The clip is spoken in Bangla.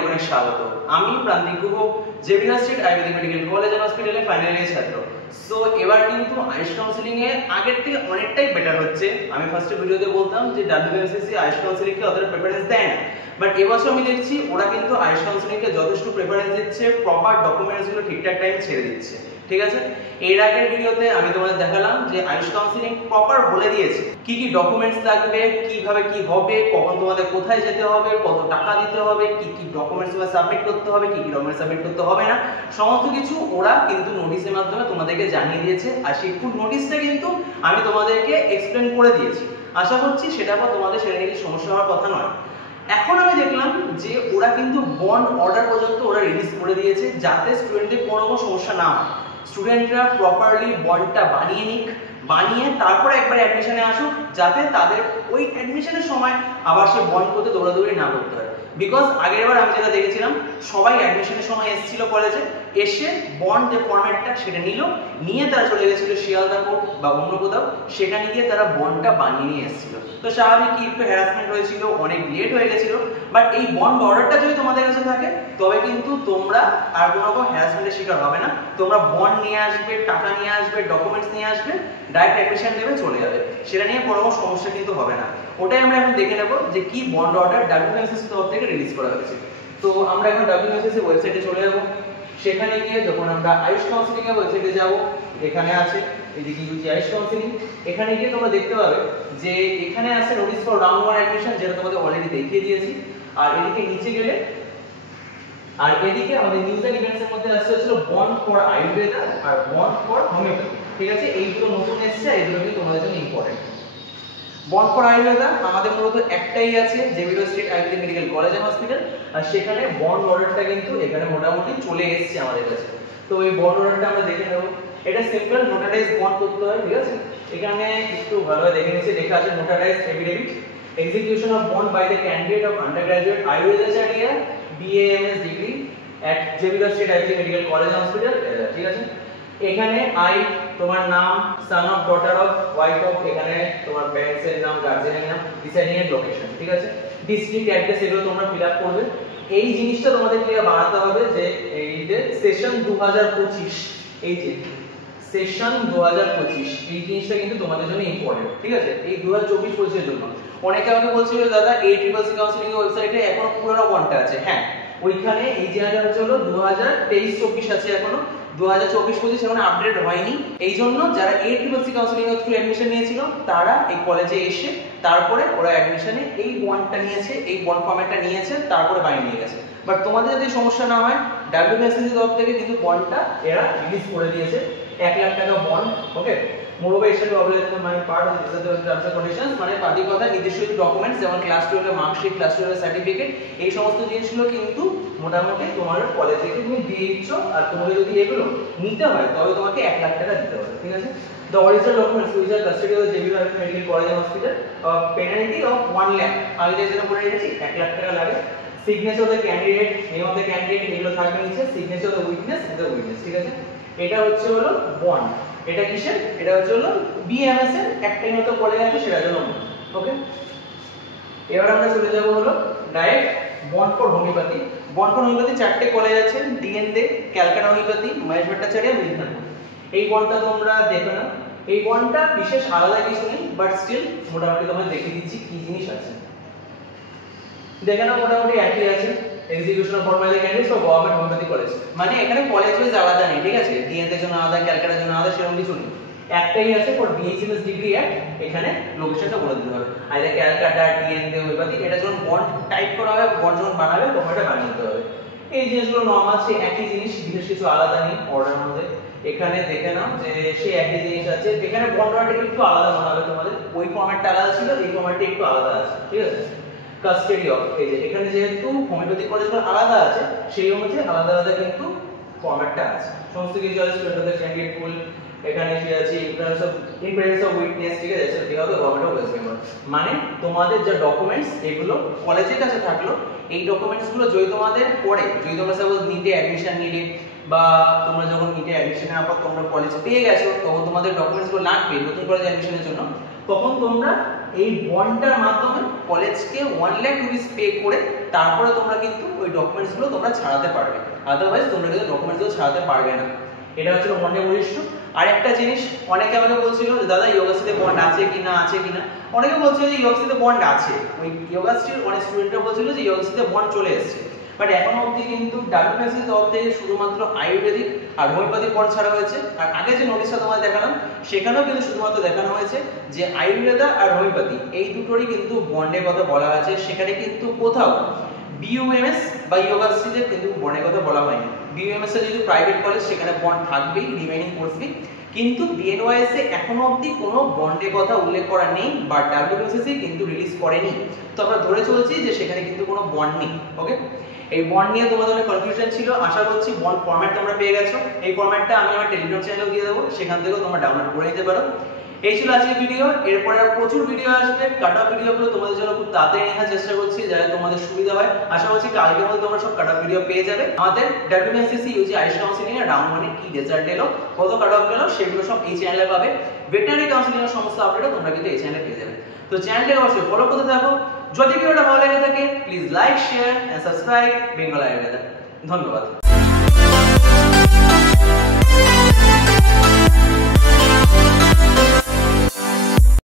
অনেক অনেক স্বাগত। আমি Prantik Guha, Xavier street Ayurvedic medical college and হসপিটালে ফাইনাল ইয়ার ছাত্র। সো এবার কিন্তু আয়ুষ কাউন্সিলিং এ আগের থেকে অনেকটাই বেটার হচ্ছে। আমি ফার্স্টে ভিডিওতে বলতাম যে ডাব্লিউবিএসএসসি আয়ুষ কাউন্সিলিং কে অতটা প্রেফারেন্স দেয় না, বাট এবছর আমি দেখছি ওরা কিন্তু আয়ুষ কাউন্সিলিং কে যথেষ্ট প্রেফারেন্স দিচ্ছে, প্রপার ডকুমেন্টস গুলো ঠিকঠাক টাইমে ছেড়ে দিচ্ছে। ঠিক আছে, এর আগের ভিডিওতে আমি তোমাদের দেখালাম যে আয়ুষ কাউন্সিলিং প্রপার বলে দিয়েছে কি কি ডকুমেন্টস লাগবে, কিভাবে কি হবে, কখন তোমাদের কোথায় যেতে হবে, কত টাকা দিতে হবে, কি কি ডকুমেন্টস তোমাদের সাবমিট করতে হবে, কি কি ডকুমেন্টস সাবমিট করতে হবে না, সমস্ত কিছু ওরা কিন্তু নোটিশের মাধ্যমে তোমাদেরকে জানিয়ে দিয়েছে। আর সেই ফুল নোটিশটা কিন্তু আমি তোমাদেরকে এক্সপ্লেন করে দিয়েছি। আশা করছি সেটা পর তোমাদের সেটা নিয়ে সমস্যা হওয়ার কথা নয়। এখন আমি দেখলাম যে ওরা কিন্তু বন্ড অর্ডার পর্যন্ত ওরা রিলিজ করে দিয়েছে, যাতে স্টুডেন্টদের কোনো সমস্যা না হয়। স্টুডেন্টরা প্রপারলি বন্ডটা বানিয়ে নিক, বানিয়ে তারপরে একবার অ্যাডমিশনে আসুক, যাতে তাদের ওই অ্যাডমিশনের সময় আবার সে বন্ড করতে দৌড়াদৌড়ি না করতে হয়। বিকজ আগেরবার আমি যেটা দেখেছিলাম, সবাই অ্যাডমিশনের সময় এসেছিল কলেজে, এসে বন্ড যে ফরম্যাটটা সেটা নিল, নিয়ে তারা চলে গেছিল শিয়ালদা কোর্ট বা অন্য কোথাও, সেখানে গিয়ে তারা বন্ডটা বানিয়ে নিয়ে এসেছিল। তো স্বাভাবিক কি একটু হ্যারাসমেন্ট হয়েছিল, অনেক লেট হয়ে গেছিল, বাট এই বন্ড অর্ডারটা যদি তোমাদের কাছে থাকে তবে কিন্তু তোমরা আর কোনো রকম হ্যারাসমেন্টের শিকার হবে না। তোমরা বন্ড নিয়ে আসবে, টাকা নিয়ে আসবে, ডকুমেন্টস নিয়ে আসবে, ডাইরেক্ট অ্যাডমিশন নেবে, চলে যাবে। সেটা নিয়ে কোনো রকম সমস্যা কিন্তু হবে না। ওটাই আমরা এখন দেখে নেব যে কি বন্ড অর্ডার ডাব্লিউবিএসএসসি তরফ থেকে রিলিজ করা হয়েছে। তো আমরা এখন ডাব্লিউবিএসএসসি ওয়েবসাইটে চলে যাব। সেখানে গিয়ে যখন আমরা আয়ুষ কাউন্সিলিং এর ওয়েবসাইটে যাব, এখানে আছে এদিকে ইউজি আয়ুষ কাউন্সিলিং। এখানে গিয়ে তোমরা দেখতে পাবে যে এখানে আছে নোটিস ফর রাউন্ড 1 অ্যাডমিশন, যেটা তোমাদের অলরেডি দেখিয়ে দিয়েছি। আর এদিকে নিচে গেলে, আর এদিকে আমাদের নিউজ এন্ড ইভেন্টস এর মধ্যে আসছে হলো বন্ড ফর আয়ুর্বেদা আর বন্ড ফর হোমিওপ্যাথি। ঠিক আছে, এই দুটো নতুন এসেছে, এইগুলো কিন্তু তোমাদের জন্য ইম্পর্টেন্ট। বন্ড ফর আয়ুর্বেদা আমাদের মূলত একটাই আছে, Xavier street Ayurvedic medical college and hospital, আর সেখানে বন্ড অর্ডারটা কিন্তু এখানে মোটামুটি চলে এসেছে আমাদের কাছে। তো এই বন্ড অর্ডারটা আমরা দেখে নেব। এটা সিম্পল নোটারাইজ বন্ড করতে হয়। ঠিক আছে, এখানে একটু ভালোভাবে দেখে নিচ্ছি, লেখা আছে notarise affidavit execution of bond by the candidate of undergraduate Ayurveda BAMS degree at Jevila State Ayurvedic Medical College and Hospital। ঠিক আছে, এখানে আই তোমার নাম, son of daughter of wife of, এখানে তোমার প্যারেন্টস এর নাম, গার্জিয়ানের নাম, ডিসাইডিং এর লোকেশন। ঠিক আছে, ডিস্ট্রিক্ট অ্যাড্রেস এগুলো তোমরা ফিলআপ করবে। এই জিনিসটা তোমাদেরকে বানাতে হবে যে এই যে সেশন 2025, এই যে সেশন 2025, এই জিনিসটা কিন্তু তোমাদের জন্য ইম্পর্টেন্ট। ঠিক আছে, এই 2024-25 এর জন্য। অনেকে আমাকে বলছিল দাদা ACCC কাউন্সিলিং এর ওয়েবসাইটে এখনো পুরনো বন্ডটা আছে। হ্যাঁ, ওইখানে এই জায়গাটা হচ্ছে হলো 2023-24 আছে, এখনো 2024-25 এখনো আপডেট হয়নি। এই জন্য যারা ACCC কাউন্সিলিং এর থ্রু অ্যাডমিশন নিয়েছিল তারা এই কলেজে এসে তারপরে ওরা অ্যাডমিশনে এই বন্ডটা নিয়েছে, এই বন্ড ফরম্যাটটা নিয়েছে, তারপরে বাইরে নিয়ে গেছে। বাট তোমাদের যদি সমস্যা না হয়, ডাব্লিউবিএসএসসি তরফ থেকে কিন্তু বন্ডটা এরা রিলিজ করে দিয়েছে, 1 লাখ টাকা বন্ড। ওকে, মোরওভার এর সাথে অবলেশন মানে part of this terms and conditions, মানে পার্টি কথা নির্দিষ্ট ডকুমেন্টস যেমন ক্লাস 12 এর মার্কশিট, ক্লাস 12 এর সার্টিফিকেট, এই সমস্ত জিনিসগুলো কিন্তু মোটামুটি তোমার কলেজ থেকে তুমি দিয়ে দিচ্ছ। আর তোমাকে যদি এগুলো নিতে হয় তবে তোমাকে 1 লাখ টাকা দিতে হবে। ঠিক আছে, the original documents which are custody of the JB Medical College and Hospital, penalty of 1 lakh, আমি যেটা বলে রেখেছি 1 লাখ টাকা লাগে। Signature of the candidate, name of the candidate, এগুলো থাকবে নিচে। Signature of the witness, the witness. ঠিক আছে, এটা হচ্ছে হলো বন্ড। এটা কিসের? এটা হচ্ছে হলো বিএমএস এর একটাই মতো কলেজ আছে, সেটার জন্য। ওকে, এবার আমরা চলে যাব হলো direct bond for homeopathy. Bond for homeopathy 4টে কলেজ আছে, ডিএনডে, ক্যালকাটা হোমিওপ্যাথি, মহেশ ভট্টাচার্য, মিদনাপুর। এই বন্ডটা তোমরা দেখো না, এই বন্ডটা বিশেষ আলাদা কিছু নেই, বাট স্টিল মোটামুটি তোমাদের দেখিয়ে দিচ্ছি কি জিনিস আছে। দেখে না, মোটামুটি একই আছে। Execution of formal candidates for government homeopathy college, মানে এখানে কলেজ ওয়াইজ আলাদা নেই। ঠিক আছে, ডিএনএ এর জন্য আলাদা, ক্যালকাটার জন্য আলাদা, সেরকম কিছু নেই। একটাই আছে ফর বিএইচএমএস ডিগ্রি অ্যাট, এখানে লোকেশনটা বলে দিতে হবে। Either Calcutta, DNA, homeopathy. এটা যখন বন্ড টাইপ করা হবে, বন্ড যখন বানাবে তখন এটা বানিয়ে দিতে হবে। এই জিনিসগুলো নরমাল আছে, একই জিনিস, বিশেষ কিছু আলাদা নেই অর্ডার মধ্যে। এখানে দেখে নাও যে সেই একই জিনিস আছে। এখানে বন্ড অর্ডারটা একটু আলাদা মনে হবে তোমাদের, ওই ফরম্যাটটা আলাদা ছিল, এই ফরম্যাটটা একটু আলাদা আছে। ঠিক আছে, কাস্টাডি অফ, এই যে এখানে যেহেতু হোমিওপ্যাথি কলেজগুলো আলাদা আছে, সেই অনুযায়ী আলাদা আলাদা কিন্তু ফরম্যাটটা আছে। সমস্ত কিছু আছে, স্টুডেন্ট অফ ক্যান্ডিডেট পুল, এখানে কি আছে ইনপ্রেজেন্স অফ উইটনেস। ঠিক আছে, সেটা হবে গভর্নমেন্ট অফ ওয়েস্ট বেঙ্গল। মানে তোমাদের যে ডকুমেন্টস এগুলো কলেজের কাছে থাকলো, এই ডকুমেন্টসগুলো যদি তোমাদের পরে, যদি তোমরা সাপোজ নিটে অ্যাডমিশন নিলে বা তোমরা যখন নিটে অ্যাডমিশন নেওয়ার পর তোমরা কলেজ পেয়ে গেছো, তখন তোমাদের ডকুমেন্টসগুলো লাগবে নতুন কলেজ অ্যাডমিশনের জন্য, তখন তোমরা এই বন্ডটার মাধ্যমে কলেজকে 1 লাখ রুপিস পে করে তারপরে তোমরা কিন্তু ওই ডকুমেন্টস গুলো তোমরা ছাড়াতে পারবে, আদারওয়াইজ তোমরা কিন্তু ডকুমেন্টস গুলো ছাড়াতে পারবে না। এটা হচ্ছে বন্ডের বৈশিষ্ট্য। আর একটা জিনিস, অনেকে আমাকে বলছিল যে দাদা ইয়োগাশ্রীতে বন্ড আছে কিনা আছে কিনা, অনেকে বলছিল যে ইয়োগাশ্রীতে বন্ড আছে, ওই ইয়োগাশ্রীর অনেক স্টুডেন্টরা বলছিল যে ইয়োগাশ্রীতে বন্ড চলে এসেছে, বাট এখনো অবধি কিন্তু ডাব্লিউবিএসএস তরফ থেকে শুধুমাত্র আয়ুর্বেদিক আর হোমিওপ্যাথিক বন্ড ছাড়া হয়েছে। আর আগে যে নোটিশটা তোমাদের দেখালাম সেখানেও কিন্তু শুধুমাত্র দেখানো হয়েছে যে আয়ুর্বেদা আর হোমিওপ্যাথি এই দুটোরই কিন্তু বন্ডের কথা বলা আছে, সেখানে কিন্তু কোথাও বিইউএমএস বা ইয়োগাশ্রীতে কিন্তু বন্ডের কথা বলা হয়নি। বিইউএমএস এর যদি প্রাইভেট কলেজ সেখানে বন্ড থাকবেই রিমেইনিং কোর্স ফি, কিন্তু বিএনওয়াইএস এ এখনো অবধি কোনো বন্ডের কথা উল্লেখ করা নেই বা ডাব্লিউবিএসএস কিন্তু রিলিজ করেনি। তো আমরা ধরে চলছি যে সেখানে কিন্তু কোনো বন্ড নেই। ওকে, এই বন্ড নিয়ে তোমাদের অনেক কনফিউশন ছিল, আশা করছি বন্ড ফরম্যাট তোমরা পেয়ে গেছো। এই ফরম্যাটটা আমি আমার টেলিগ্রাম চ্যানেলেও দিয়ে দেবো, সেখান থেকেও তোমরা ডাউনলোড করে নিতে পারো। এই ছিল আজকের ভিডিও, এরপরে আর প্রচুর ভিডিও আসবে, কাট অফ ভিডিওগুলো তোমাদের জন্য খুব তাড়াতাড়ি নেওয়ার চেষ্টা করছি যাতে তোমাদের সুবিধা হয়। আশা করছি কালকের মধ্যে তোমরা সব কাট অফ ভিডিও পেয়ে যাবে। আমাদের ডাব্লিউবিএসএসসি ইউজি আইরিশ কাউন্সিলিং এর রাউন্ড 1 এ কি রেজাল্ট এলো, কত কাট অফ গেল, সেগুলো সব এই চ্যানেলে পাবে। ভেটেরিনারি কাউন্সিলিং এর সমস্ত আপডেটও তোমরা কিন্তু এই চ্যানেলে পেয়ে যাবে। তো চ্যানেলটাকে অবশ্যই ফলো করতে থাকো। যদি ভিডিওটা ভালো লেগে থাকে please like, share and subscribe Bengal Ayurveda. ধন্যবাদ।